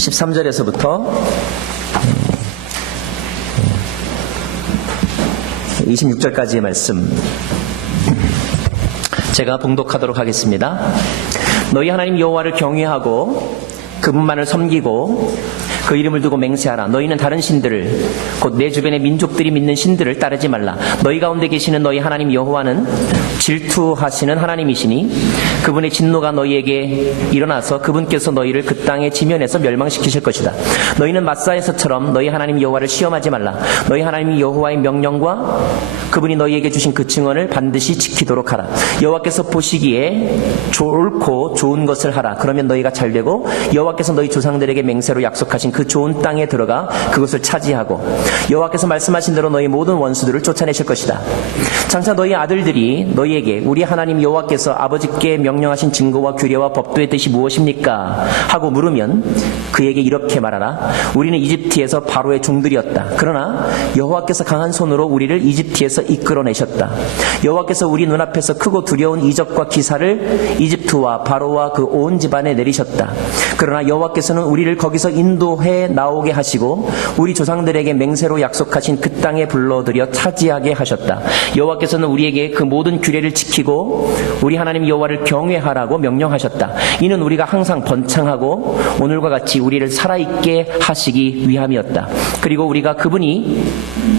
13절에서부터 26절까지의 말씀 제가 봉독하도록 하겠습니다. 너희 하나님 여호와를 경외하고 그분만을 섬기고 그 이름을 두고 맹세하라. 너희는 다른 신들을 곧 내 주변의 민족들이 믿는 신들을 따르지 말라. 너희 가운데 계시는 너희 하나님 여호와는 질투하시는 하나님이시니 그분의 진노가 너희에게 일어나서 그분께서 너희를 그 땅의 지면에서 멸망시키실 것이다. 너희는 마사에서처럼 너희 하나님 여호와를 시험하지 말라. 너희 하나님 여호와의 명령과 그분이 너희에게 주신 그 증언을 반드시 지키도록 하라. 여호와께서 보시기에 옳고 좋은 것을 하라. 그러면 너희가 잘되고 여호와께서 너희 조상들에게 맹세로 약속하신 그 좋은 땅에 들어가 그것을 차지하고 여호와께서 말씀하신 대로 너희 모든 원수들을 쫓아내실 것이다. 장차 너희 아들들이 너희에게 우리 하나님 여호와께서 아버지께 명령하신 증거와 규례와 법도의 뜻이 무엇입니까? 하고 물으면 그에게 이렇게 말하라. 우리는 이집트에서 바로의 종들이었다. 그러나 여호와께서 강한 손으로 우리를 이집트에서 이끌어내셨다. 여호와께서 우리 눈앞에서 크고 두려운 이적과 기사를 이집트와 바로와 그 온 집안에 내리셨다. 그러나 여호와께서는 우리를 거기서 인도해 나오게 하시고 우리 조상들에게 맹세로 약속하신 그 땅에 불러들여 차지하게 하셨다. 여호와께서는 우리에게 그 모든 규례를 지키고 우리 하나님 여호와를 경외하라고 명령하셨다. 이는 우리가 항상 번창하고 오늘과 같이 우리를 살아있게 하시기 위함이었다. 그리고 우리가 그분이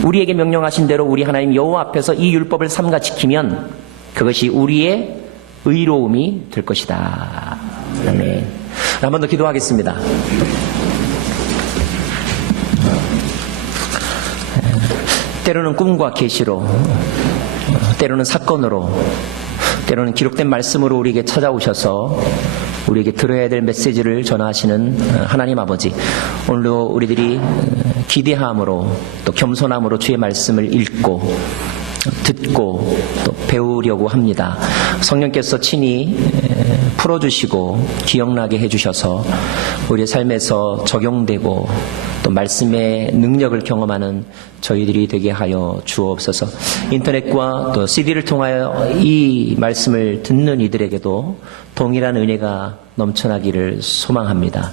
우리에게 명령하신 대로 우리 하나님 여호와 앞에서 이 율법을 삼가 지키면 그것이 우리의 의로움이 될 것이다. 아멘. 한 번 더 기도하겠습니다. 때로는 꿈과 계시로, 때로는 사건으로, 때로는 기록된 말씀으로 우리에게 찾아오셔서 우리에게 들어야 될 메시지를 전하시는 하나님 아버지, 오늘도 우리들이 기대함으로 또 겸손함으로 주의 말씀을 읽고 듣고 또 배우려고 합니다. 성령께서 친히 풀어주시고 기억나게 해주셔서 우리의 삶에서 적용되고 또 말씀의 능력을 경험하는 저희들이 되게 하여 주옵소서. 인터넷과 또 CD를 통하여 이 말씀을 듣는 이들에게도 동일한 은혜가 넘쳐나기를 소망합니다.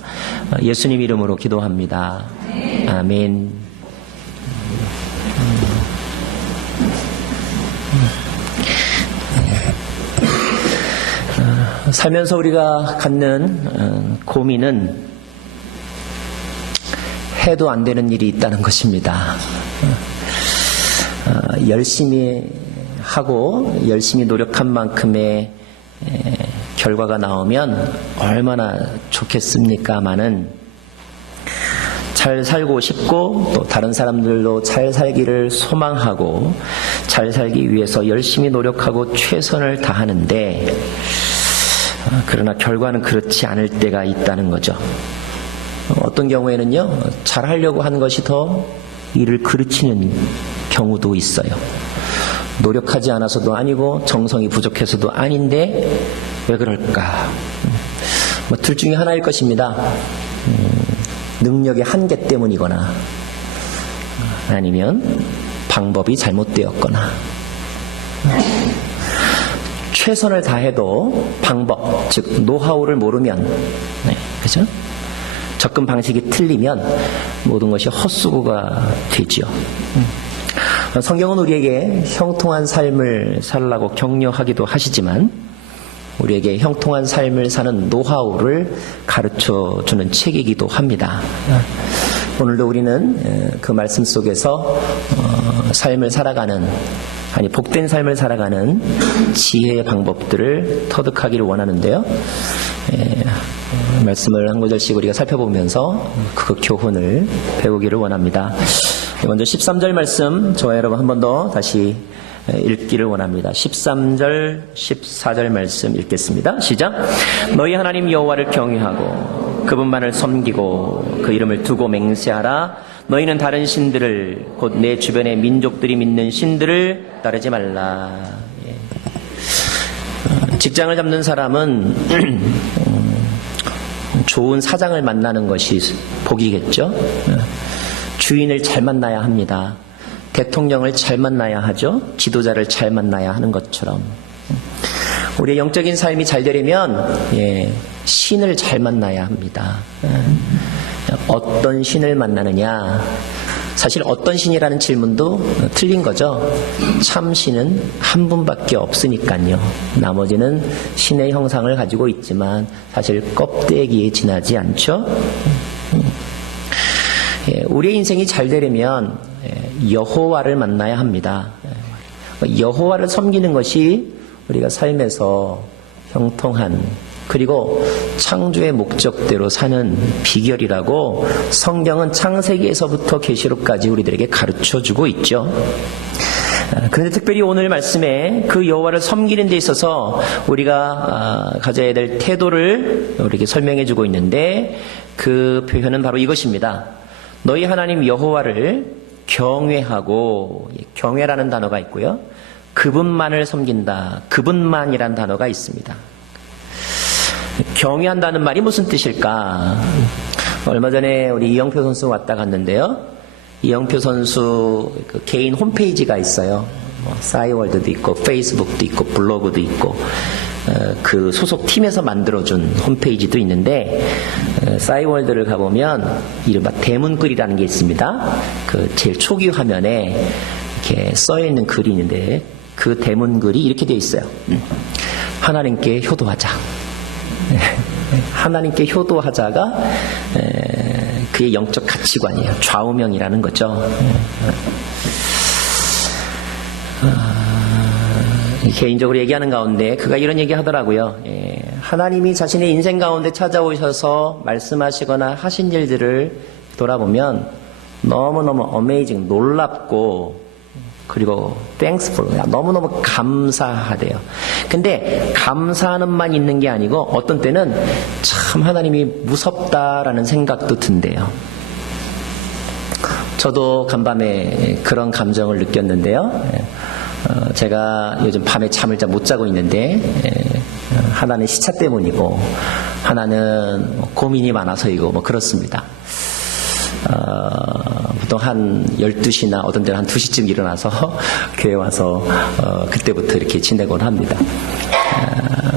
예수님 이름으로 기도합니다. 아멘. 살면서 우리가 갖는 고민은 해도 안 되는 일이 있다는 것입니다. 열심히 하고 열심히 노력한 만큼의 결과가 나오면 얼마나 좋겠습니까마는 잘 살고 싶고 또 다른 사람들도 잘 살기를 소망하고 잘 살기 위해서 열심히 노력하고 최선을 다하는데 그러나 결과는 그렇지 않을 때가 있다는 거죠. 어떤 경우에는요, 잘하려고 하는 것이 더 일을 그르치는 경우도 있어요. 노력하지 않아서도 아니고 정성이 부족해서도 아닌데 왜 그럴까? 둘 중에 하나일 것입니다. 능력의 한계 때문이거나 아니면 방법이 잘못되었거나 최선을 다해도 방법, 즉 노하우를 모르면 그렇죠? 접근 방식이 틀리면 모든 것이 헛수고가 되죠. 성경은 우리에게 형통한 삶을 살라고 격려하기도 하시지만 우리에게 형통한 삶을 사는 노하우를 가르쳐주는 책이기도 합니다. 오늘도 우리는 그 말씀 속에서 삶을 살아가는 복된 삶을 살아가는 지혜의 방법들을 터득하기를 원하는데요. 말씀을 한 구절씩 우리가 살펴보면서 그 교훈을 배우기를 원합니다. 먼저 13절 말씀 저와 여러분 한 번 더 다시 읽기를 원합니다. 13절, 14절 말씀 읽겠습니다. 시작. 너희 하나님 여호와를 경외하고 그분만을 섬기고 그 이름을 두고 맹세하라. 너희는 다른 신들을 곧 내 주변의 민족들이 믿는 신들을 따르지 말라. 직장을 잡는 사람은 좋은 사장을 만나는 것이 복이겠죠. 주인을 잘 만나야 합니다. 대통령을 잘 만나야 하죠. 지도자를 잘 만나야 하는 것처럼 우리의 영적인 삶이 잘 되려면 신을 잘 만나야 합니다. 어떤 신을 만나느냐? 사실 어떤 신이라는 질문도 틀린 거죠. 참 신은 한 분밖에 없으니까요. 나머지는 신의 형상을 가지고 있지만 사실 껍데기에 지나지 않죠. 우리의 인생이 잘 되려면 여호와를 만나야 합니다. 여호와를 섬기는 것이 우리가 삶에서 형통한 그리고 창조의 목적대로 사는 비결이라고 성경은 창세기에서부터 계시록까지 우리들에게 가르쳐주고 있죠. 그런데 특별히 오늘 말씀에 그 여호와를 섬기는 데 있어서 우리가 가져야 될 태도를 우리에게 설명해주고 있는데 그 표현은 바로 이것입니다. 너희 하나님 여호와를 경외하고, 경외라는 단어가 있고요. 그분만을 섬긴다. 그분만이라는 단어가 있습니다. 경외한다는 말이 무슨 뜻일까? 얼마 전에 우리 이영표 선수 왔다 갔는데요. 이영표 선수 그 개인 홈페이지가 있어요. 싸이월드도 있고 페이스북도 있고 블로그도 있고 그 소속 팀에서 만들어준 홈페이지도 있는데 싸이월드를 가보면 이른바 대문글이라는 게 있습니다. 그 제일 초기 화면에 이렇게 써있는 글이 있는데 그 대문글이 이렇게 되어 있어요. 하나님께 효도하자. 하나님께 효도하자가 그의 영적 가치관이에요. 좌우명이라는 거죠. 개인적으로 얘기하는 가운데 그가 이런 얘기 하더라고요. 하나님이 자신의 인생 가운데 찾아오셔서 말씀하시거나 하신 일들을 돌아보면 너무너무 어메이징, 놀랍고 그리고 thankful, 너무너무 감사하대요. 근데 감사하는만 있는 게 아니고 어떤 때는 참 하나님이 무섭다라는 생각도 든대요. 저도 간밤에 그런 감정을 느꼈는데요. 제가 요즘 밤에 잠을 잘 못 자고 있는데 하나는 시차 때문이고 하나는 고민이 많아서이고 뭐 그렇습니다. 보통 한 12시나 어떤 때는 한 2시쯤 일어나서 교회 와서 그때부터 이렇게 지내곤 합니다.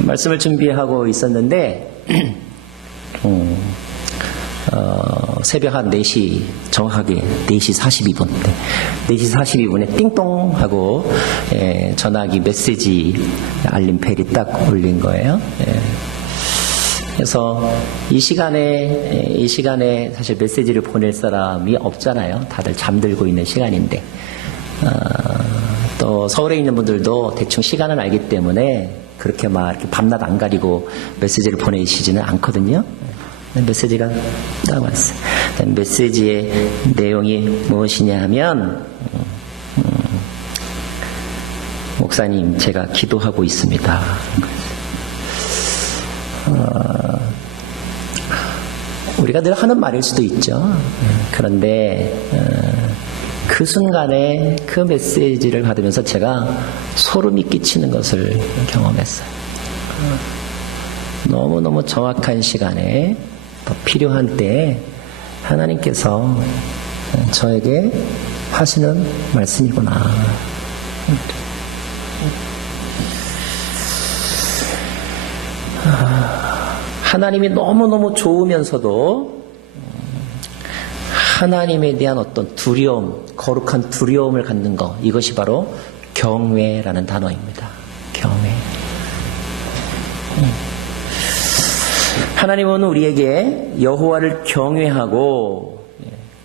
말씀을 준비하고 있었는데 새벽 한 4시, 정확하게 4시 42분. 4시 42분에 띵동 하고 전화기 메시지 알림벨이 딱 울린 거예요. 그래서 이 시간에 사실 메시지를 보낼 사람이 없잖아요. 다들 잠들고 있는 시간인데. 또 서울에 있는 분들도 대충 시간은 알기 때문에 그렇게 막 이렇게 밤낮 안 가리고 메시지를 보내시지는 않거든요. 메시지가 딱 왔어요. 메시지의 내용이 무엇이냐 하면 목사님 제가 기도하고 있습니다. 우리가 늘 하는 말일 수도 있죠. 그런데 그 순간에 그 메시지를 받으면서 제가 소름이 끼치는 것을 경험했어요. 너무너무 정확한 시간에 더 필요한 때에 하나님께서 저에게 하시는 말씀이구나. 하나님이 너무너무 좋으면서도 하나님에 대한 어떤 두려움, 거룩한 두려움을 갖는 것, 이것이 바로 경외라는 단어입니다. 경외. 하나님은 우리에게 여호와를 경외하고,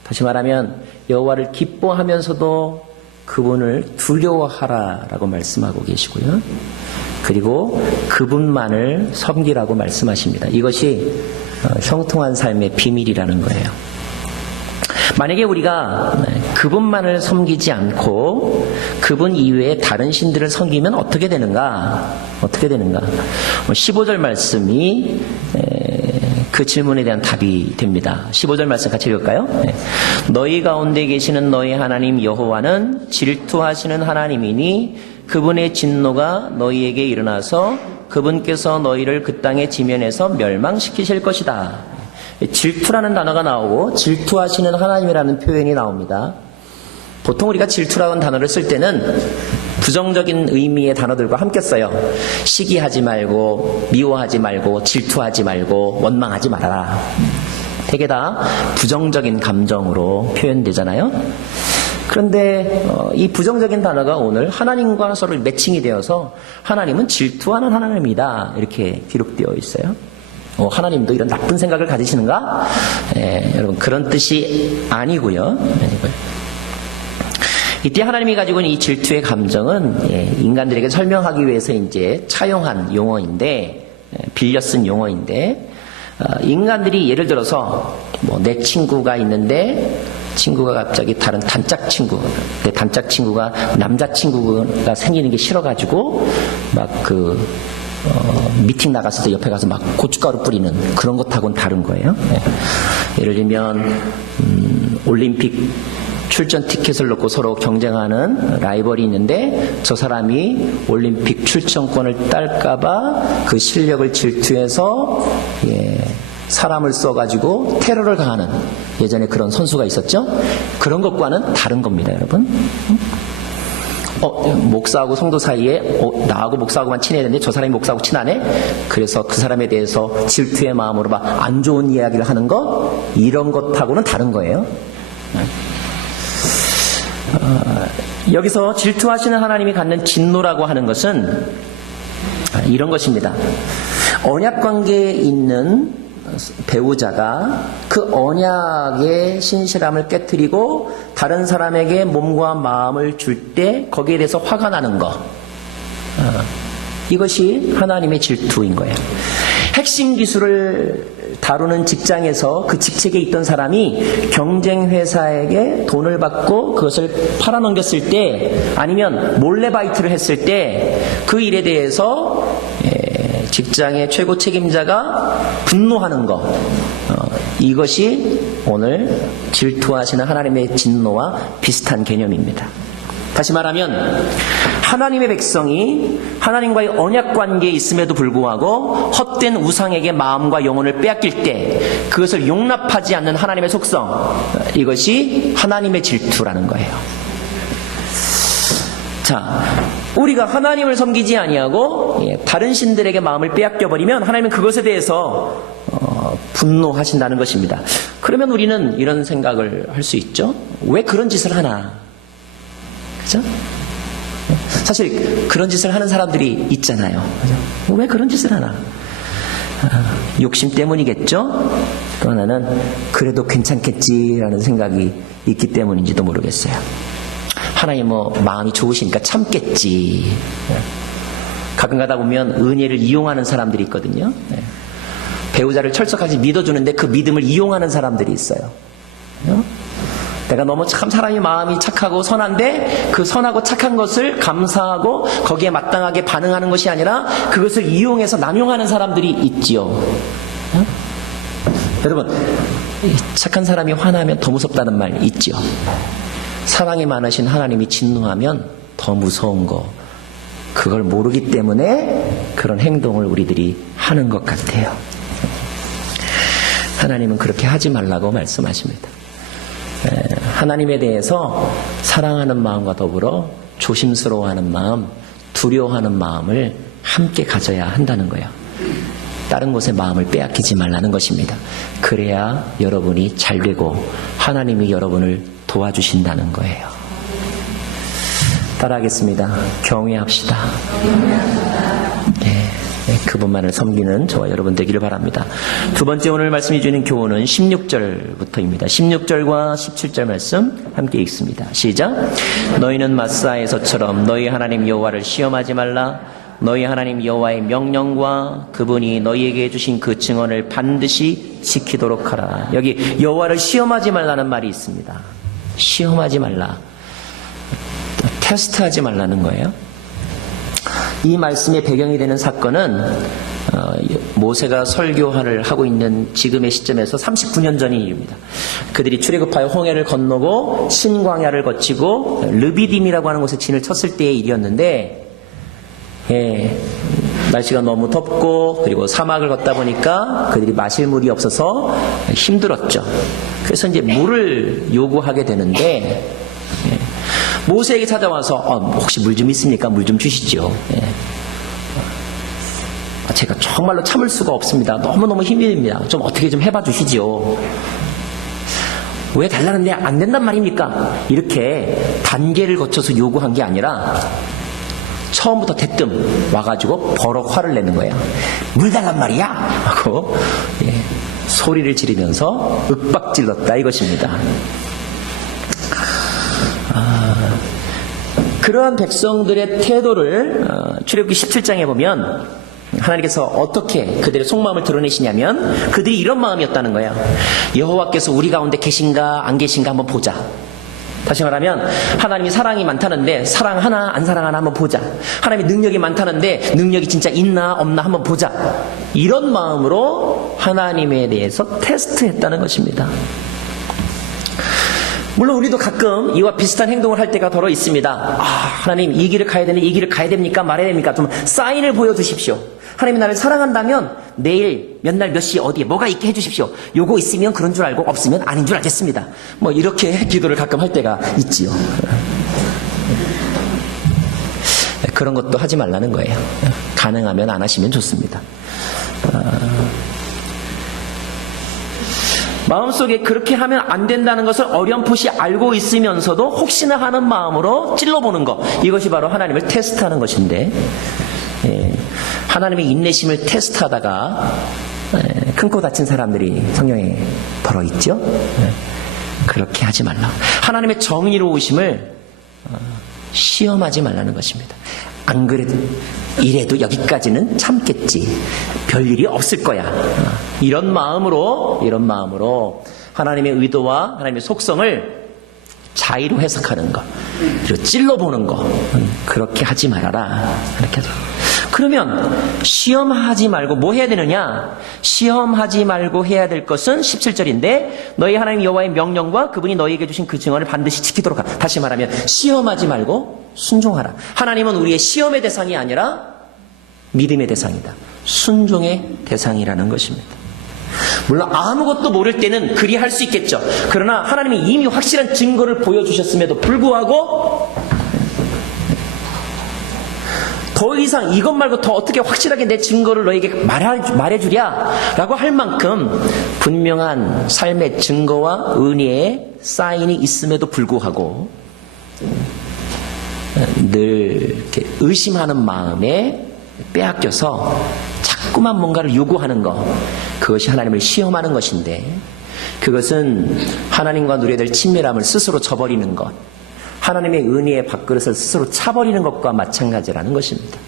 다시 말하면 여호와를 기뻐하면서도 그분을 두려워하라라고 말씀하고 계시고요. 그리고 그분만을 섬기라고 말씀하십니다. 이것이 형통한 삶의 비밀이라는 거예요. 만약에 우리가 그분만을 섬기지 않고 그분 이외에 다른 신들을 섬기면 어떻게 되는가? 15절 말씀이 그 질문에 대한 답이 됩니다. 15절 말씀 같이 읽을까요? 너희 가운데 계시는 너희 하나님 여호와는 질투하시는 하나님이니 그분의 진노가 너희에게 일어나서 그분께서 너희를 그 땅의 지면에서 멸망시키실 것이다. 질투라는 단어가 나오고 질투하시는 하나님이라는 표현이 나옵니다. 보통 우리가 질투라는 단어를 쓸 때는 부정적인 의미의 단어들과 함께 써요. 시기하지 말고, 미워하지 말고, 질투하지 말고, 원망하지 말아라. 되게 다 부정적인 감정으로 표현되잖아요. 그런데 이 부정적인 단어가 오늘 하나님과 서로 매칭이 되어서 하나님은 질투하는 하나님이다 이렇게 기록되어 있어요. 하나님도 이런 나쁜 생각을 가지시는가? 여러분 그런 뜻이 아니고요. 이때 하나님이 가지고 있는 이 질투의 감정은 인간들에게 설명하기 위해서 이제 차용한 용어인데, 빌려 쓴 용어인데, 인간들이 예를 들어서 내 친구가 있는데 친구가 갑자기 다른 단짝 친구, 내 단짝 친구가 남자 친구가 생기는 게 싫어가지고 막 미팅 나갔을 때 옆에 가서 막 고춧가루 뿌리는 그런 것하고는 다른 거예요. 예를 들면 올림픽 출전 티켓을 놓고 서로 경쟁하는 라이벌이 있는데 저 사람이 올림픽 출전권을 딸까봐 그 실력을 질투해서 사람을 써가지고 테러를 가하는 예전에 그런 선수가 있었죠. 그런 것과는 다른 겁니다, 여러분. 목사하고 성도 사이에 나하고 목사하고만 친해야 되는데 저 사람이 목사하고 친하네. 그래서 그 사람에 대해서 질투의 마음으로 막 안 좋은 이야기를 하는 것, 이런 것하고는 다른 거예요. 여기서 질투하시는 하나님이 갖는 진노라고 하는 것은 이런 것입니다. 언약 관계에 있는 배우자가 그 언약의 신실함을 깨트리고 다른 사람에게 몸과 마음을 줄 때 거기에 대해서 화가 나는 것, 이것이 하나님의 질투인 거예요. 핵심 기술을 다루는 직장에서 그 직책에 있던 사람이 경쟁 회사에게 돈을 받고 그것을 팔아넘겼을 때, 아니면 몰래바이트를 했을 때 그 일에 대해서 직장의 최고 책임자가 분노하는 것, 이것이 오늘 질투하시는 하나님의 진노와 비슷한 개념입니다. 다시 말하면 하나님의 백성이 하나님과의 언약 관계에 있음에도 불구하고 헛된 우상에게 마음과 영혼을 빼앗길 때 그것을 용납하지 않는 하나님의 속성, 이것이 하나님의 질투라는 거예요. 자, 우리가 하나님을 섬기지 아니하고 다른 신들에게 마음을 빼앗겨 버리면 하나님은 그것에 대해서 분노하신다는 것입니다. 그러면 우리는 이런 생각을 할 수 있죠. 왜 그런 짓을 하나? 그죠? 사실 그런 짓을 하는 사람들이 있잖아요. 그죠? 왜 그런 짓을 하나? 욕심 때문이겠죠? 또 하나는 그래도 괜찮겠지라는 생각이 있기 때문인지도 모르겠어요. 하나님 마음이 좋으시니까 참겠지. 가끔 가다 보면 은혜를 이용하는 사람들이 있거든요. 배우자를 철석하게 믿어주는데 그 믿음을 이용하는 사람들이 있어요. 내가 너무 참 사람이 마음이 착하고 선한데 그 선하고 착한 것을 감사하고 거기에 마땅하게 반응하는 것이 아니라 그것을 이용해서 남용하는 사람들이 있지요. 여러분, 착한 사람이 화나면 더 무섭다는 말 있지요. 사랑이 많으신 하나님이 진노하면 더 무서운 거, 그걸 모르기 때문에 그런 행동을 우리들이 하는 것 같아요. 하나님은 그렇게 하지 말라고 말씀하십니다. 하나님에 대해서 사랑하는 마음과 더불어 조심스러워하는 마음, 두려워하는 마음을 함께 가져야 한다는 거예요. 다른 곳에 마음을 빼앗기지 말라는 것입니다. 그래야 여러분이 잘 되고 하나님이 여러분을 도와주신다는 거예요. 따라하겠습니다. 경외합시다. 그분만을 섬기는 저와 여러분 되기를 바랍니다. 두 번째 오늘 말씀해 주는 교훈은 16절부터입니다. 16절과 17절 말씀 함께 읽습니다. 시작. 너희는 마사에서처럼 너희 하나님 여호와를 시험하지 말라. 너희 하나님 여호와의 명령과 그분이 너희에게 주신 그 증언을 반드시 지키도록 하라. 여기 여호와를 시험하지 말라는 말이 있습니다. 시험하지 말라. 테스트하지 말라는 거예요. 이 말씀의 배경이 되는 사건은 모세가 설교를 하고 있는 지금의 시점에서 39년 전의 일입니다. 그들이 출애굽하여 홍해를 건너고 신광야를 거치고 르비딤이라고 하는 곳에 진을 쳤을 때의 일이었는데, 날씨가 너무 덥고 그리고 사막을 걷다 보니까 그들이 마실 물이 없어서 힘들었죠. 그래서 이제 물을 요구하게 되는데 모세에게 찾아와서 혹시 물 좀 있습니까? 물 좀 주시죠. 예. 제가 정말로 참을 수가 없습니다. 너무너무 힘이 듭니다. 좀 어떻게 좀 해봐 주시죠. 왜 달라는데 안 된단 말입니까? 이렇게 단계를 거쳐서 요구한 게 아니라 처음부터 대뜸 와가지고 버럭 화를 내는 거예요. 물 달란 말이야! 하고 소리를 지르면서 윽박질렀다 이것입니다. 그러한 백성들의 태도를 출애굽기 17장에 보면 하나님께서 어떻게 그들의 속마음을 드러내시냐면 그들이 이런 마음이었다는 거예요. 여호와께서 우리 가운데 계신가 안 계신가 한번 보자. 다시 말하면 하나님이 사랑이 많다는데 사랑하나 안 사랑하나 한번 보자. 하나님이 능력이 많다는데 능력이 진짜 있나 없나 한번 보자. 이런 마음으로 하나님에 대해서 테스트했다는 것입니다. 물론 우리도 가끔 이와 비슷한 행동을 할 때가 더러 있습니다. 하나님 이 길을 가야 되는데 이 길을 가야 됩니까? 말해야 됩니까? 좀 사인을 보여주십시오. 하나님이 나를 사랑한다면 내일 몇 날 몇 시 어디에 뭐가 있게 해주십시오. 요거 있으면 그런 줄 알고 없으면 아닌 줄 알겠습니다. 뭐 이렇게 기도를 가끔 할 때가 있지요. 그런 것도 하지 말라는 거예요. 가능하면 안 하시면 좋습니다. 마음속에 그렇게 하면 안 된다는 것을 어렴풋이 알고 있으면서도 혹시나 하는 마음으로 찔러보는 것, 이것이 바로 하나님을 테스트하는 것인데, 하나님의 인내심을 테스트하다가 큰 코 다친 사람들이 성경에 벌어 있죠. 그렇게 하지 말라. 하나님의 정의로우심을 시험하지 말라는 것입니다. 안 그래도 이래도 여기까지는 참겠지. 별일이 없을 거야. 이런 마음으로 하나님의 의도와 하나님의 속성을 자의로 해석하는 것, 그리고 찔러보는 것, 그렇게 하지 말아라. 그렇게 하죠. 그러면 시험하지 말고 뭐 해야 되느냐? 시험하지 말고 해야 될 것은 17절인데 너희 하나님 여호와의 명령과 그분이 너희에게 주신 그 증언을 반드시 지키도록 하라. 다시 말하면 시험하지 말고 순종하라. 하나님은 우리의 시험의 대상이 아니라 믿음의 대상이다. 순종의 대상이라는 것입니다. 물론 아무것도 모를 때는 그리 할 수 있겠죠. 그러나 하나님이 이미 확실한 증거를 보여주셨음에도 불구하고 더 이상 이것 말고 더 어떻게 확실하게 내 증거를 너에게 말해주랴 라고 할 만큼 분명한 삶의 증거와 은혜의 사인이 있음에도 불구하고 늘 이렇게 의심하는 마음에 빼앗겨서 자꾸만 뭔가를 요구하는 것, 그것이 하나님을 시험하는 것인데, 그것은 하나님과 누려야 될 친밀함을 스스로 저버리는 것, 하나님의 은혜의 밥그릇을 스스로 차버리는 것과 마찬가지라는 것입니다.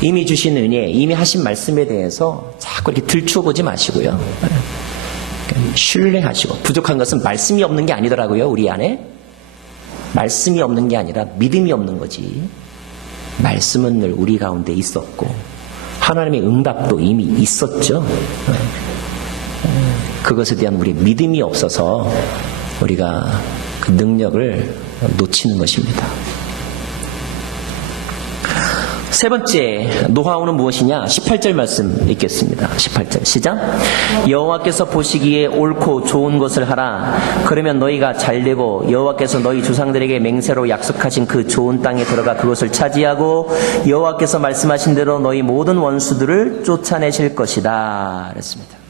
이미 주신 은혜, 이미 하신 말씀에 대해서 자꾸 이렇게 들추어보지 마시고요. 신뢰하시고, 부족한 것은 말씀이 없는 게 아니더라고요. 우리 안에 말씀이 없는 게 아니라 믿음이 없는 거지. 말씀은 늘 우리 가운데 있었고 하나님의 응답도 이미 있었죠. 그것에 대한 우리 믿음이 없어서 우리가 그 능력을 놓치는 것입니다. 세 번째 노하우는 무엇이냐? 18절 말씀 읽겠습니다. 18절 시작. 여호와께서 보시기에 옳고 좋은 것을 하라. 그러면 너희가 잘되고 여호와께서 너희 조상들에게 맹세로 약속하신 그 좋은 땅에 들어가 그것을 차지하고 여호와께서 말씀하신 대로 너희 모든 원수들을 쫓아내실 것이다. 그랬습니다.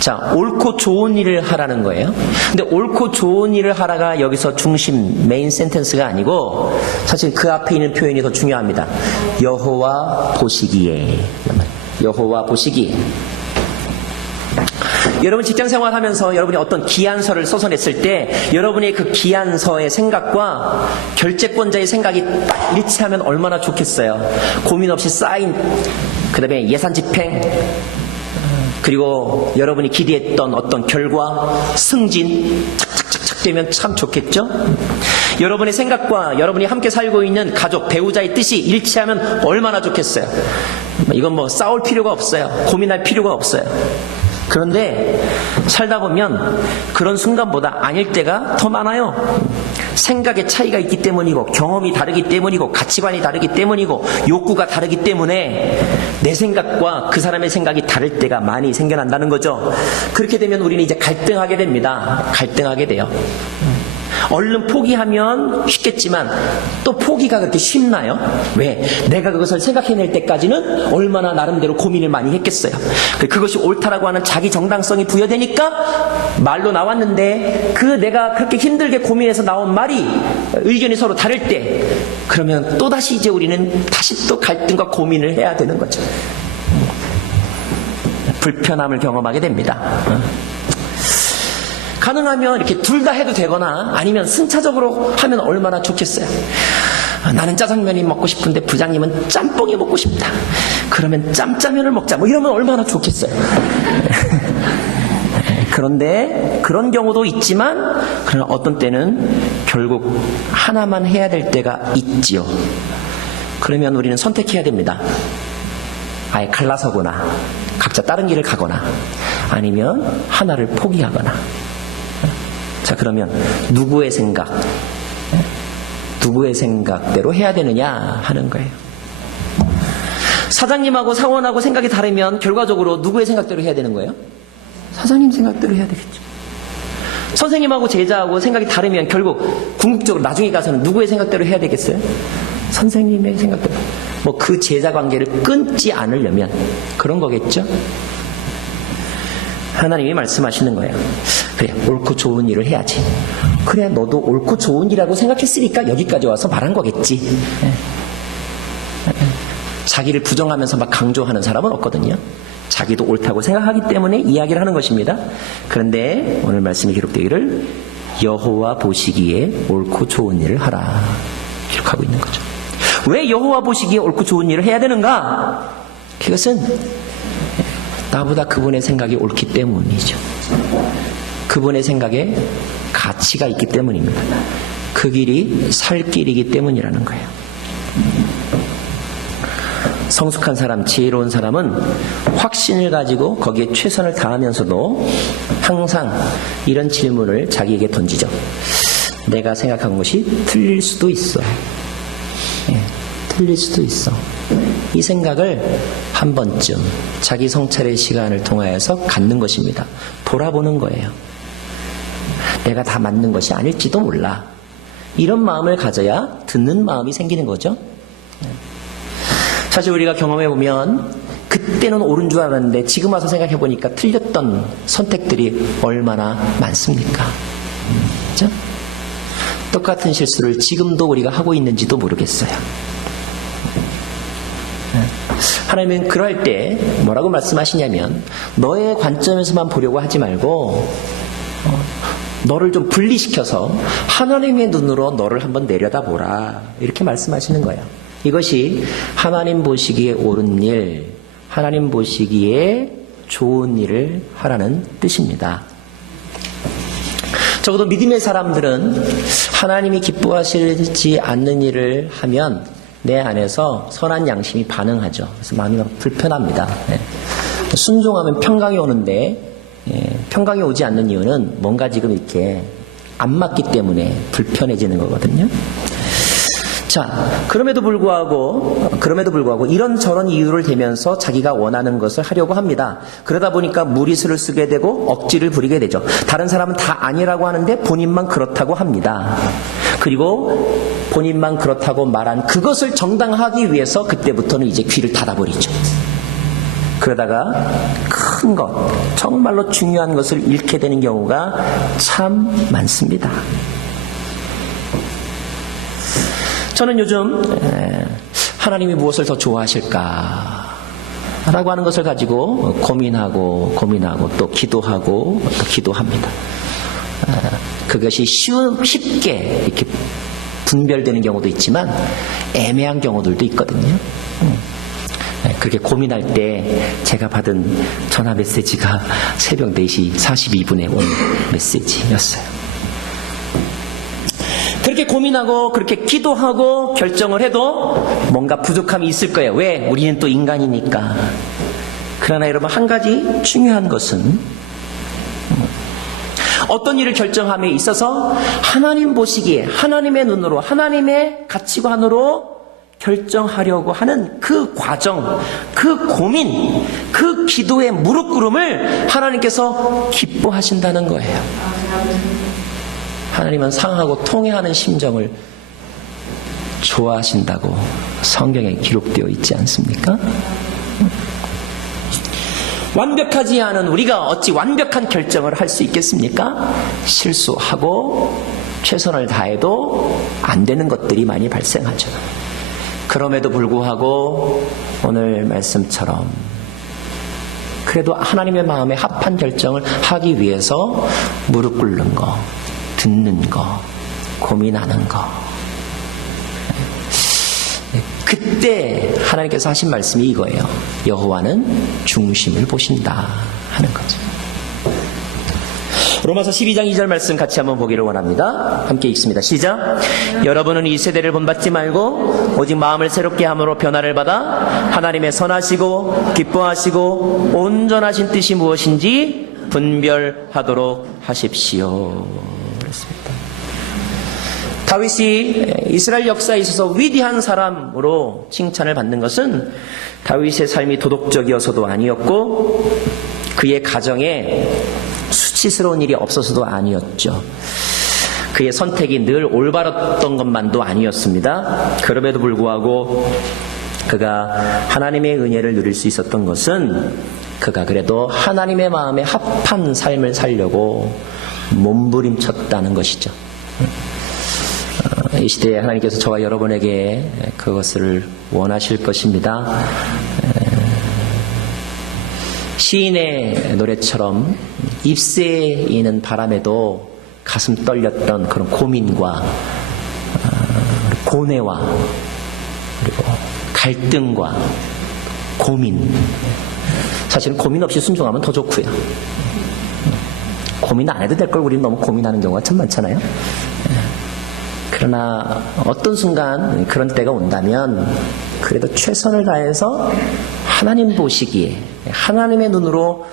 자, 옳고 좋은 일을 하라는 거예요. 근데 옳고 좋은 일을 하라가 여기서 중심, 메인 센텐스가 아니고 사실 그 앞에 있는 표현이 더 중요합니다. 여호와 보시기에. 여호와 보시기에. 여러분 직장 생활하면서 여러분이 어떤 기한서를 써서 냈을 때 여러분의 그 기한서의 생각과 결재권자의 생각이 딱 일치하면 얼마나 좋겠어요. 고민 없이 사인, 그 다음에 예산 집행, 그리고 여러분이 기대했던 어떤 결과, 승진 착착착착 되면 참 좋겠죠? 여러분의 생각과 여러분이 함께 살고 있는 가족, 배우자의 뜻이 일치하면 얼마나 좋겠어요? 이건 뭐 싸울 필요가 없어요. 고민할 필요가 없어요. 그런데 살다 보면 그런 순간보다 아닐 때가 더 많아요. 생각의 차이가 있기 때문이고 경험이 다르기 때문이고 가치관이 다르기 때문이고 욕구가 다르기 때문에 내 생각과 그 사람의 생각이 다를 때가 많이 생겨난다는 거죠. 그렇게 되면 우리는 이제 갈등하게 됩니다. 갈등하게 돼요. 얼른 포기하면 쉽겠지만 또 포기가 그렇게 쉽나요? 왜? 내가 그것을 생각해낼 때까지는 얼마나 나름대로 고민을 많이 했겠어요. 그것이 옳다라고 하는 자기 정당성이 부여되니까 말로 나왔는데 그 내가 그렇게 힘들게 고민해서 나온 말이 의견이 서로 다를 때 그러면 또다시 이제 우리는 다시 또 갈등과 고민을 해야 되는 거죠. 불편함을 경험하게 됩니다. 가능하면 이렇게 둘 다 해도 되거나 아니면 순차적으로 하면 얼마나 좋겠어요. 나는 짜장면이 먹고 싶은데 부장님은 짬뽕이 먹고 싶다. 그러면 짬짜면을 먹자. 뭐 이러면 얼마나 좋겠어요. 그런데 그런 경우도 있지만 그러나 어떤 때는 결국 하나만 해야 될 때가 있지요. 그러면 우리는 선택해야 됩니다. 아예 갈라서거나 각자 다른 길을 가거나 아니면 하나를 포기하거나. 자, 그러면 누구의 생각대로 해야 되느냐 하는 거예요. 사장님하고 사원하고 생각이 다르면 결과적으로 누구의 생각대로 해야 되는 거예요? 사장님 생각대로 해야 되겠죠. 선생님하고 제자하고 생각이 다르면 결국 궁극적으로 나중에 가서는 누구의 생각대로 해야 되겠어요? 선생님의 생각대로. 뭐 그 제자 관계를 끊지 않으려면 그런 거겠죠. 하나님이 말씀하시는 거예요. 그래, 옳고 좋은 일을 해야지. 그래, 너도 옳고 좋은 일이라고 생각했으니까 여기까지 와서 말한 거겠지. 자기를 부정하면서 막 강조하는 사람은 없거든요. 자기도 옳다고 생각하기 때문에 이야기를 하는 것입니다. 그런데 오늘 말씀이 기록되기를 여호와 보시기에 옳고 좋은 일을 하라 기록하고 있는 거죠. 왜 여호와 보시기에 옳고 좋은 일을 해야 되는가? 그것은 나보다 그분의 생각이 옳기 때문이죠. 그분의 생각에 가치가 있기 때문입니다. 그 길이 살 길이기 때문이라는 거예요. 성숙한 사람, 지혜로운 사람은 확신을 가지고 거기에 최선을 다하면서도 항상 이런 질문을 자기에게 던지죠. 내가 생각한 것이 틀릴 수도 있어. 틀릴 수도 있어. 이 생각을 한 번쯤 자기 성찰의 시간을 통하여서 갖는 것입니다. 돌아보는 거예요. 내가 다 맞는 것이 아닐지도 몰라. 이런 마음을 가져야 듣는 마음이 생기는 거죠. 사실 우리가 경험해보면 그때는 옳은 줄 알았는데 지금 와서 생각해보니까 틀렸던 선택들이 얼마나 많습니까? 그렇죠? 똑같은 실수를 지금도 우리가 하고 있는지도 모르겠어요. 하나님은 그럴 때 뭐라고 말씀하시냐면 너의 관점에서만 보려고 하지 말고 너를 좀 분리시켜서 하나님의 눈으로 너를 한번 내려다보라 이렇게 말씀하시는 거예요. 이것이 하나님 보시기에 옳은 일, 하나님 보시기에 좋은 일을 하라는 뜻입니다. 적어도 믿음의 사람들은 하나님이 기뻐하시지 않는 일을 하면 내 안에서 선한 양심이 반응하죠. 그래서 마음이 막 불편합니다. 순종하면 평강이 오는데 평강이 오지 않는 이유는 뭔가 지금 이렇게 안 맞기 때문에 불편해지는 거거든요. 자, 그럼에도 불구하고 이런저런 이유를 대면서 자기가 원하는 것을 하려고 합니다. 그러다 보니까 무리수를 쓰게 되고 억지를 부리게 되죠. 다른 사람은 다 아니라고 하는데 본인만 그렇다고 합니다. 그리고 본인만 그렇다고 말한 그것을 정당하기 위해서 그때부터는 이제 귀를 닫아버리죠. 그러다가 큰 것, 정말로 중요한 것을 잃게 되는 경우가 참 많습니다. 저는 요즘 하나님이 무엇을 더 좋아하실까 라고 하는 것을 가지고 고민하고 또 기도하고 또 기도합니다. 그것이 쉽게 이렇게 분별되는 경우도 있지만 애매한 경우들도 있거든요. 그렇게 고민할 때 제가 받은 전화 메시지가 새벽 4시 42분에 온 메시지였어요. 그렇게 고민하고 그렇게 기도하고 결정을 해도 뭔가 부족함이 있을 거예요. 왜? 우리는 또 인간이니까. 그러나 여러분, 한 가지 중요한 것은 어떤 일을 결정함에 있어서 하나님 보시기에 하나님의 눈으로 하나님의 가치관으로 결정하려고 하는 그 과정, 그 고민, 그 기도의 무릎 꿇음을 하나님께서 기뻐하신다는 거예요. 하나님은 상하고 통해하는 심정을 좋아하신다고 성경에 기록되어 있지 않습니까? 완벽하지 않은 우리가 어찌 완벽한 결정을 할 수 있겠습니까? 실수하고 최선을 다해도 안 되는 것들이 많이 발생하죠. 그럼에도 불구하고 오늘 말씀처럼 그래도 하나님의 마음에 합한 결정을 하기 위해서 무릎 꿇는 거, 듣는 거, 고민하는 거. 그때 하나님께서 하신 말씀이 이거예요. 여호와는 중심을 보신다 하는 거죠. 로마서 12장 2절 말씀 같이 한번 보기를 원합니다. 함께 읽습니다. 시작. 여러분은 이 세대를 본받지 말고 오직 마음을 새롭게 함으로 변화를 받아 하나님의 선하시고 기뻐하시고 온전하신 뜻이 무엇인지 분별하도록 하십시오. 그렇습니다. 다윗이 이스라엘 역사에 있어서 위대한 사람으로 칭찬을 받는 것은 다윗의 삶이 도덕적이어서도 아니었고 그의 가정에 수치스러운 일이 없어서도 아니었죠. 그의 선택이 늘 올바랐던 것만도 아니었습니다. 그럼에도 불구하고 그가 하나님의 은혜를 누릴 수 있었던 것은 그가 그래도 하나님의 마음에 합한 삶을 살려고 몸부림쳤다는 것이죠. 이 시대에 하나님께서 저와 여러분에게 그것을 원하실 것입니다. 시인의 노래처럼 잎새에 이는 바람에도 가슴 떨렸던 그런 고민과 고뇌와 그리고 갈등과 고민. 사실은 고민 없이 순종하면 더 좋고요. 고민 안 해도 될 걸 우리는 너무 고민하는 경우가 참 많잖아요. 그러나 어떤 순간 그런 때가 온다면 그래도 최선을 다해서 하나님 보시기에 하나님의 눈으로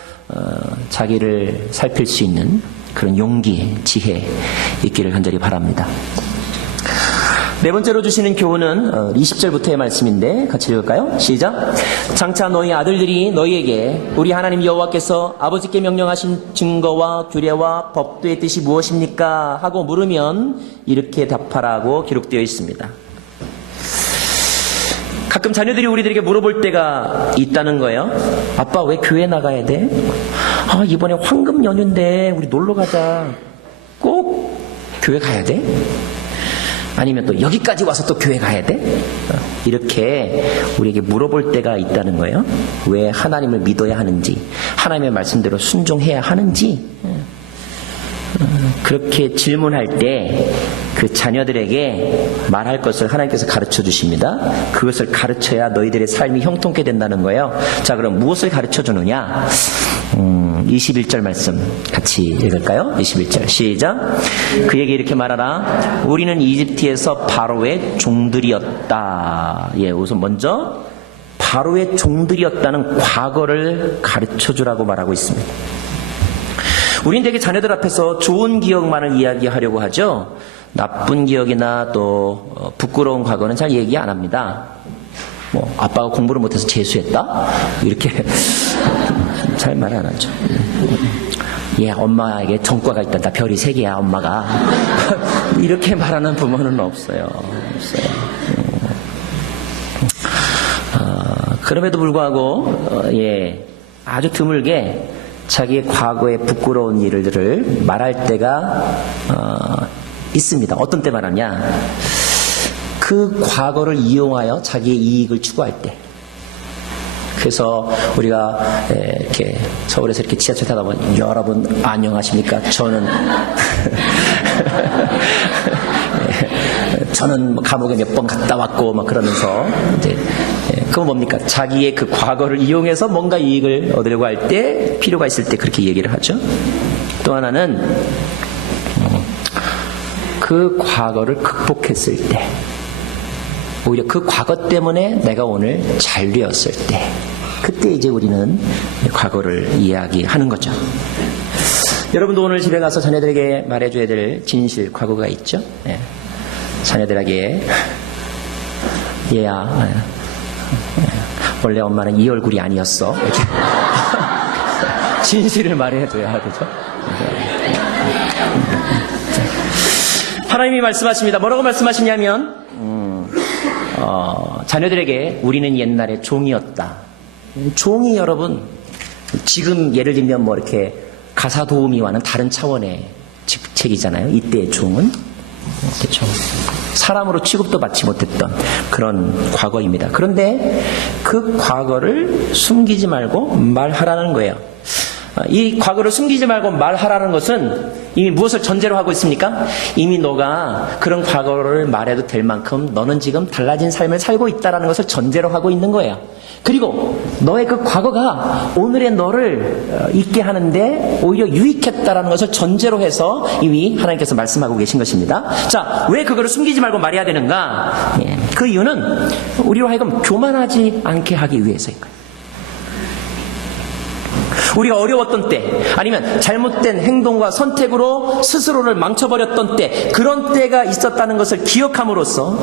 자기를 살필 수 있는 그런 용기, 지혜 있기를 간절히 바랍니다. 네 번째로 주시는 교훈은 20절부터의 말씀인데 같이 읽을까요? 시작. 장차 너희 아들들이 너희에게 우리 하나님 여호와께서 아버지께 명령하신 증거와 규례와 법도의 뜻이 무엇입니까? 하고 물으면 이렇게 답하라고 기록되어 있습니다. 가끔 자녀들이 우리들에게 물어볼 때가 있다는 거예요. 아빠 왜 교회 나가야 돼? 아 이번에 황금 연휴인데 우리 놀러 가자. 꼭 교회 가야 돼? 아니면 또 여기까지 와서 또 교회 가야 돼? 이렇게 우리에게 물어볼 때가 있다는 거예요. 왜 하나님을 믿어야 하는지, 하나님의 말씀대로 순종해야 하는지 그렇게 질문할 때 그 자녀들에게 말할 것을 하나님께서 가르쳐 주십니다. 그것을 가르쳐야 너희들의 삶이 형통케 된다는 거예요. 자, 그럼 무엇을 가르쳐 주느냐? 21절 말씀 같이 읽을까요? 21절 시작. 그에게 이렇게 말하라. 우리는 이집트에서 바로의 종들이었다. 예, 우선 먼저 바로의 종들이었다는 과거를 가르쳐 주라고 말하고 있습니다. 우린 되게 자녀들 앞에서 좋은 기억만을 이야기하려고 하죠. 나쁜 기억이나 또 부끄러운 과거는 잘 얘기 안 합니다. 뭐 아빠가 공부를 못해서 재수했다? 이렇게 잘 말 안 하죠. 예, 엄마에게 전과가 있다. 나 별이 3개야, 엄마가. 이렇게 말하는 부모는 없어요. 그럼에도 불구하고 예, 아주 드물게 자기의 과거의 부끄러운 일들을 말할 때가 있습니다. 어떤 때 말하냐? 그 과거를 이용하여 자기의 이익을 추구할 때. 그래서 우리가 이렇게 서울에서 이렇게 지하철 타다 보면 여러분 안녕하십니까? 저는 감옥에 몇 번 갔다 왔고 막 그러면서 이제 그건 뭡니까? 자기의 그 과거를 이용해서 뭔가 이익을 얻으려고 할 때 필요가 있을 때 그렇게 얘기를 하죠. 또 하나는 그 과거를 극복했을 때 오히려 그 과거 때문에 내가 오늘 잘 되었을 때 그때 이제 우리는 과거를 이야기하는 거죠. 여러분도 오늘 집에 가서 자녀들에게 말해줘야 될 진실 과거가 있죠. 네. 자녀들에게 얘야 원래 엄마는 이 얼굴이 아니었어 이렇게 진실을 말해줘야 되죠. 하나님이 말씀하십니다. 뭐라고 말씀하시냐면 자녀들에게 우리는 옛날에 종이었다. 종이 여러분 지금 예를 들면 뭐 이렇게 가사 도우미와는 다른 차원의 직책이잖아요. 이때의 종은 그렇죠. 사람으로 취급도 받지 못했던 그런 과거입니다. 그런데 그 과거를 숨기지 말고 말하라는 거예요. 이 과거를 숨기지 말고 말하라는 것은 이미 무엇을 전제로 하고 있습니까? 이미 너가 그런 과거를 말해도 될 만큼 너는 지금 달라진 삶을 살고 있다는 것을 전제로 하고 있는 거예요. 그리고 너의 그 과거가 오늘의 너를 있게 하는데 오히려 유익했다는 것을 전제로 해서 이미 하나님께서 말씀하고 계신 것입니다. 자, 왜 그거를 숨기지 말고 말해야 되는가? 그 이유는 우리로 하여금 교만하지 않게 하기 위해서인 거예요. 우리가 어려웠던 때 아니면 잘못된 행동과 선택으로 스스로를 망쳐버렸던 때 그런 때가 있었다는 것을 기억함으로써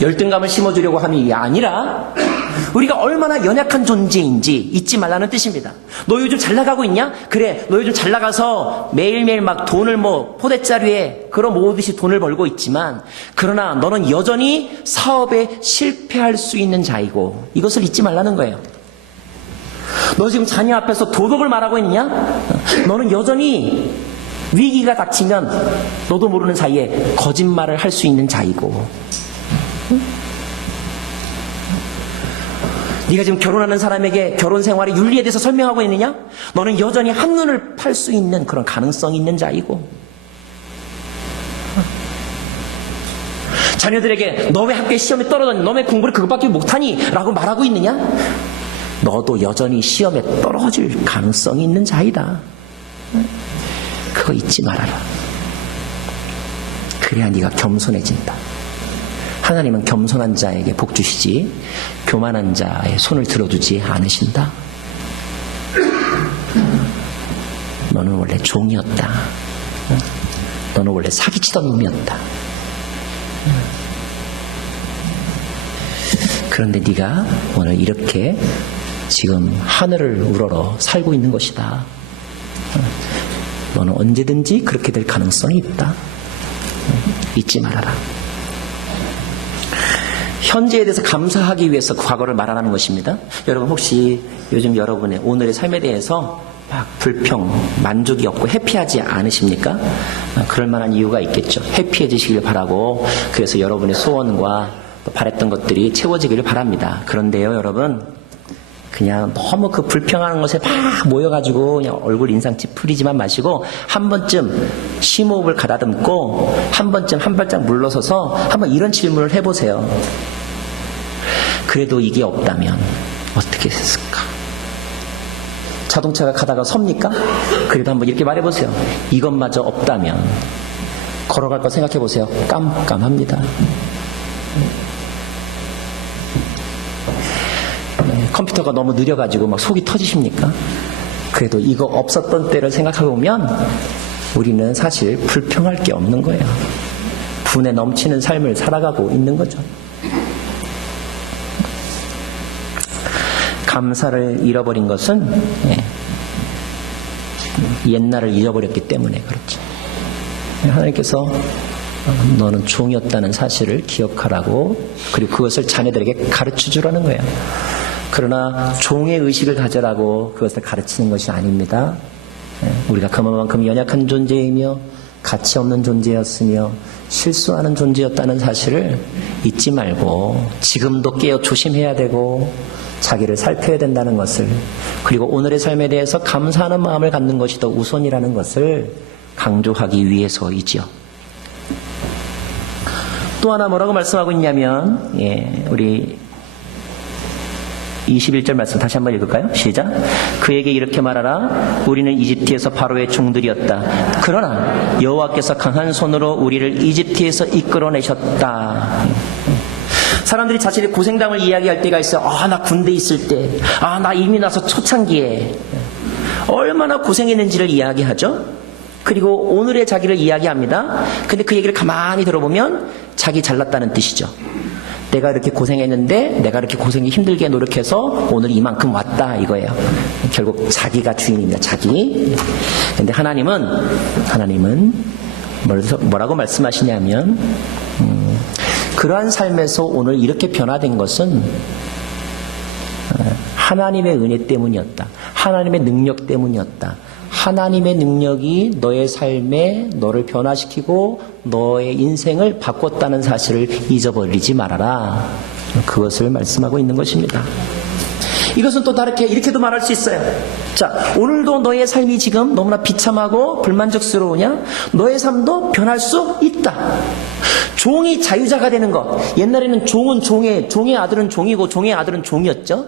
열등감을 심어주려고 함이 아니라 우리가 얼마나 연약한 존재인지 잊지 말라는 뜻입니다. 너 요즘 잘 나가고 있냐? 그래, 너 요즘 잘 나가서 매일매일 막 돈을 포대자루에 걸어모으듯이 돈을 벌고 있지만 그러나 너는 여전히 사업에 실패할 수 있는 자이고 이것을 잊지 말라는 거예요. 너 지금 자녀 앞에서 도덕을 말하고 있냐? 너는 여전히 위기가 닥치면 너도 모르는 사이에 거짓말을 할 수 있는 자이고 네가 지금 결혼하는 사람에게 결혼 생활의 윤리에 대해서 설명하고 있느냐? 너는 여전히 한눈을 팔 수 있는 그런 가능성이 있는 자이고 자녀들에게 너 왜 학교에 시험에 떨어졌니? 너 왜 공부를 그것밖에 못하니? 라고 말하고 있느냐? 너도 여전히 시험에 떨어질 가능성이 있는 자이다. 그거 잊지 말아라. 그래야 네가 겸손해진다. 하나님은 겸손한 자에게 복 주시지 교만한 자의 손을 들어주지 않으신다. 너는 원래 종이었다. 너는 원래 사기치던 놈이었다. 그런데 네가 오늘 이렇게 지금 하늘을 우러러 살고 있는 것이다. 너는 언제든지 그렇게 될 가능성이 있다. 잊지 말아라. 현재에 대해서 감사하기 위해서 과거를 말하라는 것입니다. 여러분 혹시 요즘 여러분의 오늘의 삶에 대해서 막 불평, 만족이 없고 해피하지 않으십니까? 그럴 만한 이유가 있겠죠. 해피해지시길 바라고 그래서 여러분의 소원과 또 바랬던 것들이 채워지기를 바랍니다. 그런데요 여러분 그냥 너무 그 불평하는 것에 막 모여가지고 그냥 얼굴 인상 찌푸리지만 마시고 한 번쯤 심호흡을 가다듬고 한 번쯤 한 발짝 물러서서 한번 이런 질문을 해보세요. 그래도 이게 없다면 어떻게 했을까? 자동차가 가다가 섭니까? 그래도 한번 이렇게 말해보세요. 이것마저 없다면 걸어갈 거 생각해보세요. 깜깜합니다. 컴퓨터가 너무 느려가지고 막 속이 터지십니까? 그래도 이거 없었던 때를 생각하고 보면 우리는 사실 불평할 게 없는 거예요. 분에 넘치는 삶을 살아가고 있는 거죠. 감사를 잃어버린 것은 옛날을 잊어버렸기 때문에 그렇죠. 하나님께서 너는 종이었다는 사실을 기억하라고 그리고 그것을 자녀들에게 가르쳐주라는 거예요. 그러나 종의 의식을 가져라고 그것을 가르치는 것이 아닙니다. 우리가 그만큼 연약한 존재이며 가치 없는 존재였으며 실수하는 존재였다는 사실을 잊지 말고 지금도 깨어 조심해야 되고 자기를 살펴야 된다는 것을 그리고 오늘의 삶에 대해서 감사하는 마음을 갖는 것이 더 우선이라는 것을 강조하기 위해서이지요. 또 하나 뭐라고 말씀하고 있냐면 우리 21절 말씀 다시 한번 읽을까요? 시작. 그에게 이렇게 말하라. 우리는 이집트에서 바로의 종들이었다. 그러나 여호와께서 강한 손으로 우리를 이집트에서 이끌어내셨다. 사람들이 자신의 고생담을 이야기할 때가 있어요. 나 군대 있을 때, 나 이미 나서 초창기에 얼마나 고생했는지를 이야기하죠. 그리고 오늘의 자기를 이야기합니다. 근데 그 얘기를 가만히 들어보면 자기 잘났다는 뜻이죠. 내가 이렇게 고생했는데 내가 이렇게 고생이 힘들게 노력해서 오늘 이만큼 왔다 이거예요. 결국 자기가 주인입니다. 자기. 근데 하나님은 뭐라고 말씀하시냐면 그러한 삶에서 오늘 이렇게 변화된 것은 하나님의 은혜 때문이었다. 하나님의 능력 때문이었다. 하나님의 능력이 너의 삶에 너를 변화시키고 너의 인생을 바꿨다는 사실을 잊어버리지 말아라. 그것을 말씀하고 있는 것입니다. 이것은 또 다르게 이렇게도 말할 수 있어요. 자, 오늘도 너의 삶이 지금 너무나 비참하고 불만족스러우냐? 너의 삶도 변할 수 있다. 종이 자유자가 되는 것. 옛날에는 종은 종의 아들은 종이고 종의 아들은 종이었죠.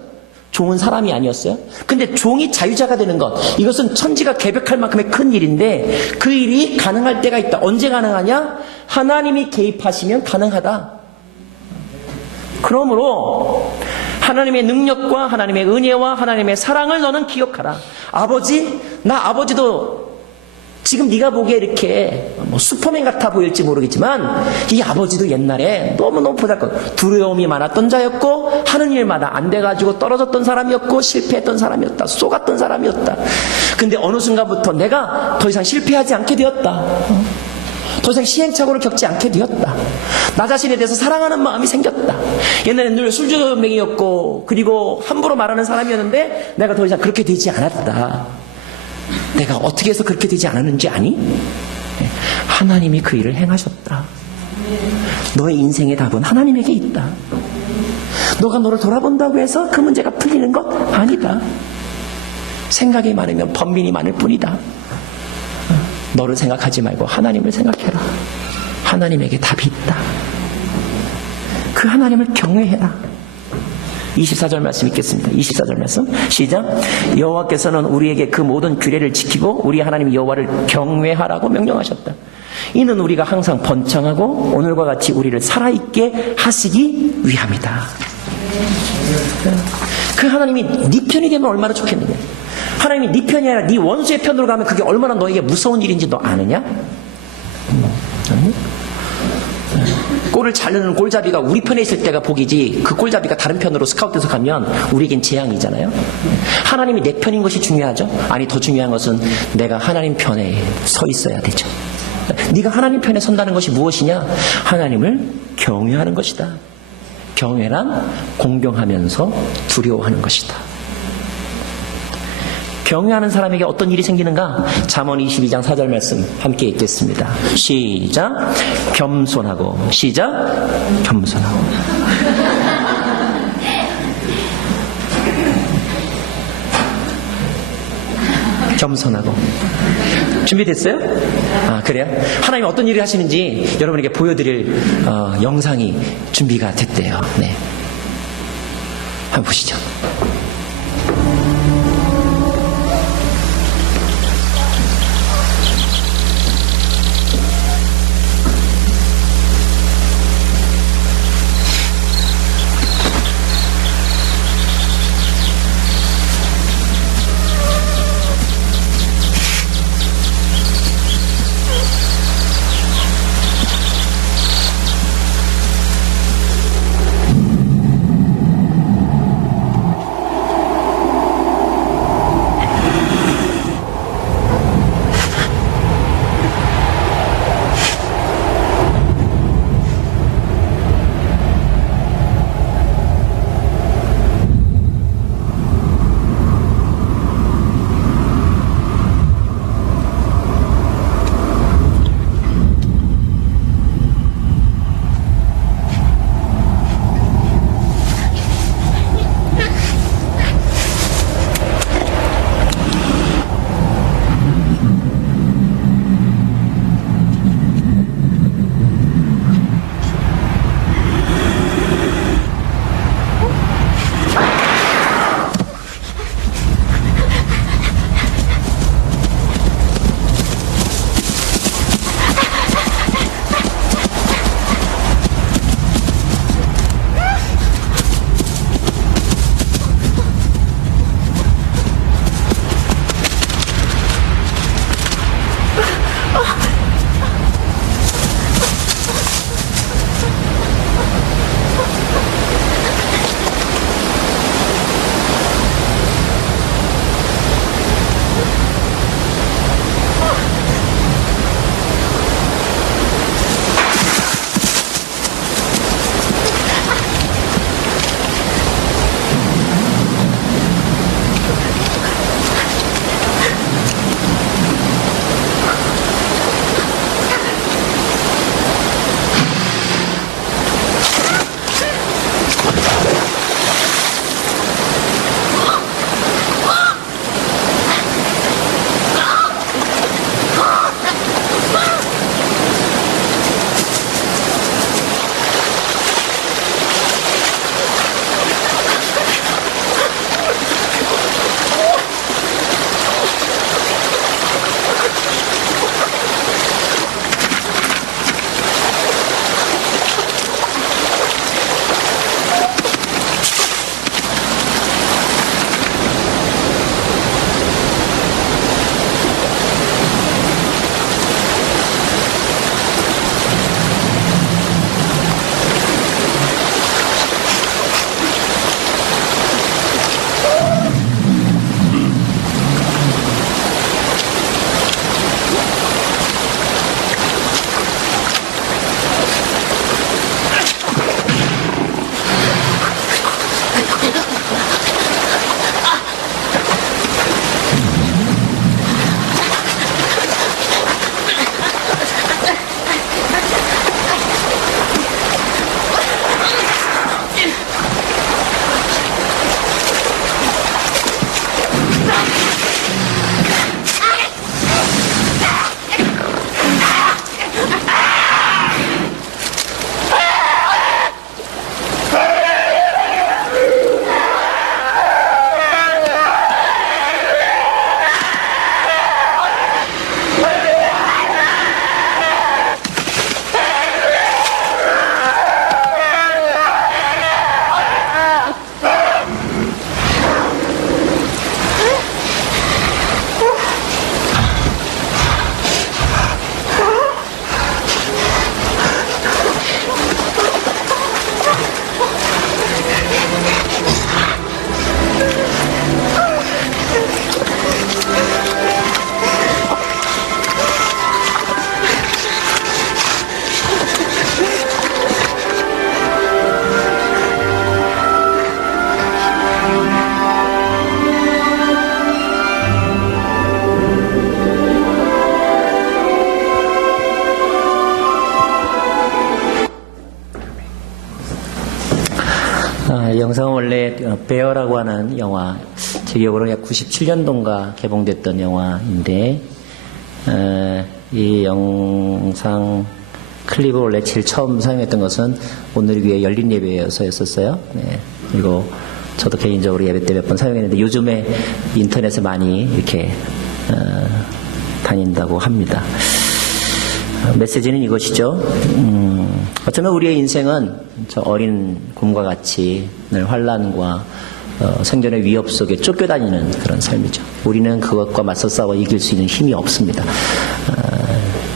종은 사람이 아니었어요. 근데 종이 자유자가 되는 것. 이것은 천지가 개벽할 만큼의 큰 일인데 그 일이 가능할 때가 있다. 언제 가능하냐? 하나님이 개입하시면 가능하다. 그러므로 하나님의 능력과 하나님의 은혜와 하나님의 사랑을 너는 기억하라. 아버지, 나 아버지도 지금 네가 보기에 이렇게 슈퍼맨 같아 보일지 모르겠지만 이 아버지도 옛날에 너무너무 보잘것 두려움이 많았던 자였고 하는 일마다 안 돼가지고 떨어졌던 사람이었고 실패했던 사람이었다. 쏘갔던 사람이었다. 근데 어느 순간부터 내가 더 이상 실패하지 않게 되었다. 더 이상 시행착오를 겪지 않게 되었다. 나 자신에 대해서 사랑하는 마음이 생겼다. 옛날에는 늘 술주정뱅이였고 그리고 함부로 말하는 사람이었는데 내가 더 이상 그렇게 되지 않았다. 내가 어떻게 해서 그렇게 되지 않았는지 아니? 하나님이 그 일을 행하셨다. 너의 인생의 답은 하나님에게 있다. 너가 너를 돌아본다고 해서 그 문제가 풀리는 것 아니다. 생각이 많으면 번민이 많을 뿐이다. 너를 생각하지 말고 하나님을 생각해라. 하나님에게 답이 있다. 그 하나님을 경외해라. 24절 말씀 읽겠습니다. 24절 말씀 시작. 여호와께서는 우리에게 그 모든 규례를 지키고 우리 하나님 여호와를 경외하라고 명령하셨다. 이는 우리가 항상 번창하고 오늘과 같이 우리를 살아있게 하시기 위함이다. 그 하나님이 네 편이 되면 얼마나 좋겠느냐. 하나님이 네 편이 아니라 네 원수의 편으로 가면 그게 얼마나 너에게 무서운 일인지 너 아느냐? 골을 잘 넣는 골잡이가 우리 편에 있을 때가 복이지 그 골잡이가 다른 편으로 스카웃돼서 가면 우리에겐 재앙이잖아요. 하나님이 내 편인 것이 중요하죠? 아니, 더 중요한 것은 내가 하나님 편에 서 있어야 되죠. 네가 하나님 편에 선다는 것이 무엇이냐? 하나님을 경외하는 것이다. 경외란 공경하면서 두려워하는 것이다. 경외하는 사람에게 어떤 일이 생기는가? 잠언 22장 4절 말씀 함께 읽겠습니다. 시작. 겸손하고 시작. 겸손하고 겸손하고 준비됐어요? 아, 그래요? 하나님 어떤 일을 하시는지 여러분에게 보여드릴 영상이 준비가 됐대요. 네, 한번 보시죠. 영상은 원래 베어라고 하는 영화, 제 기억으로 약 97년도인가 개봉됐던 영화인데, 이 영상 클립을 원래 제일 처음 사용했던 것은 오늘 위해 열린 예배여서였었어요. 네. 그리고 저도 개인적으로 예배 때 몇 번 사용했는데 요즘에 인터넷에 많이 이렇게 다닌다고 합니다. 메시지는 이것이죠. 어쩌면 우리의 인생은 저 어린 곰과 같이 늘 환난과 생존의 위협 속에 쫓겨다니는 그런 삶이죠. 우리는 그것과 맞서 싸워 이길 수 있는 힘이 없습니다.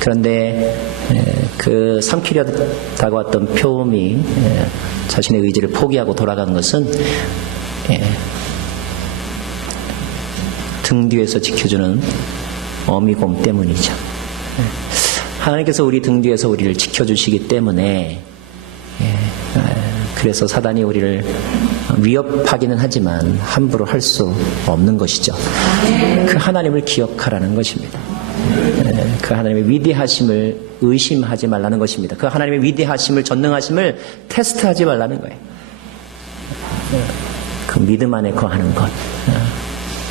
그런데 그 삼키려 다가왔던 표음이 자신의 의지를 포기하고 돌아간 것은 등 뒤에서 지켜주는 어미곰 때문이죠. 하나님께서 우리 등 뒤에서 우리를 지켜주시기 때문에 그래서 사단이 우리를 위협하기는 하지만 함부로 할 수 없는 것이죠. 그 하나님을 기억하라는 것입니다. 그 하나님의 위대하심을 의심하지 말라는 것입니다. 그 하나님의 위대하심을 전능하심을 테스트하지 말라는 거예요. 그 믿음 안에 거하는 것.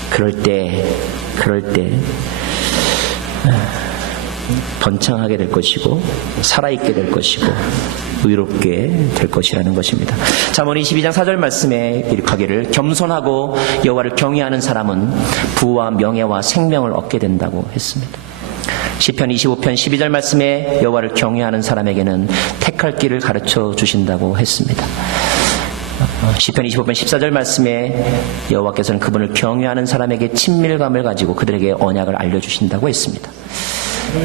그럴 때 번창하게 될 것이고 살아있게 될 것이고 의롭게 될 것이라는 것입니다. 잠언 22장 4절 말씀에 기록하기를 겸손하고 여호와를 경외하는 사람은 부와 명예와 생명을 얻게 된다고 했습니다. 시편 25편 12절 말씀에 여호와를 경외하는 사람에게는 택할 길을 가르쳐 주신다고 했습니다. 시편 25편 14절 말씀에 여호와께서는 그분을 경외하는 사람에게 친밀감을 가지고 그들에게 언약을 알려주신다고 했습니다.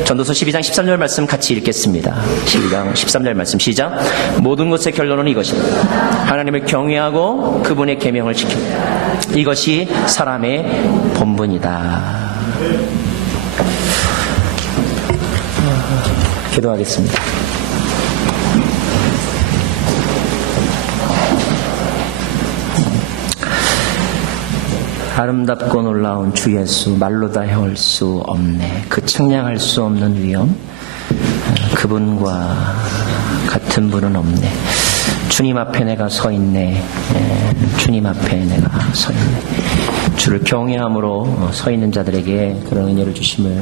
전도서 12장 13절 말씀 같이 읽겠습니다. 12장 13절 말씀 시작. 모든 것의 결론은 이것입니다. 하나님을 경외하고 그분의 계명을 지킵니다. 이것이 사람의 본분이다. 기도하겠습니다. 아름답고 놀라운 주 예수, 말로 다 헤올 수 없네. 그 측량할 수 없는 위엄, 그분과 같은 분은 없네. 주님 앞에 내가 서 있네. 주님 앞에 내가 서 있네. 주를 경외함으로 서 있는 자들에게 그런 은혜를 주심을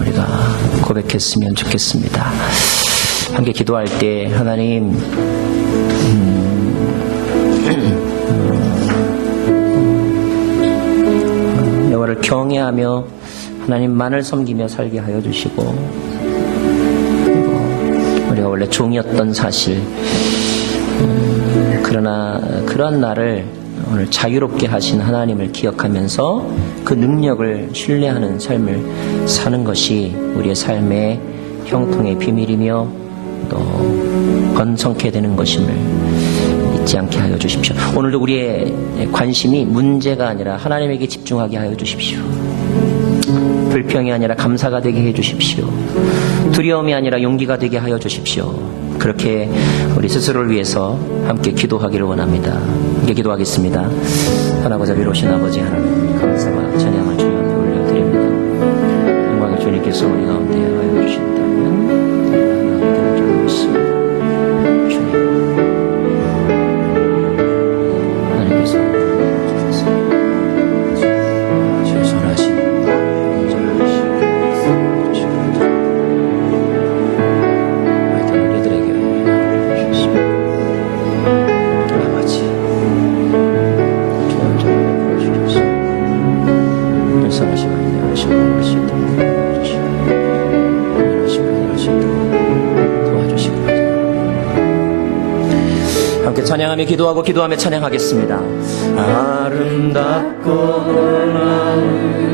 우리가 고백했으면 좋겠습니다. 함께 기도할 때 하나님 여호와를 경외하며 하나님만을 섬기며 살게 하여 주시고 우리가 원래 종이었던 사실 그러나 그러한 나를 오늘 자유롭게 하신 하나님을 기억하면서 그 능력을 신뢰하는 삶을 사는 것이 우리의 삶의 형통의 비밀이며 또 번성케 되는 것임을 잊지 않게 하여 주십시오. 오늘도 우리의 관심이 문제가 아니라 하나님에게 집중하게 하여 주십시오. 불평이 아니라 감사가 되게 해 주십시오. 두려움이 아니라 용기가 되게 하여 주십시오. 그렇게 우리 스스로를 위해서 함께 기도하기를 원합니다. 함께 기도하겠습니다. 하나님과 자비로우신 아버지 하나님, 감사와 찬양을 주님 앞에 올려드립니다. 영광의 주님께서 우리 가운데 하여 주신다면 하나님을 좀 믿습니다. 주님, 하나님께서 주셔서 선하신 찬양하며 기도하고 기도하며 찬양하겠습니다. 아름답고 놀라운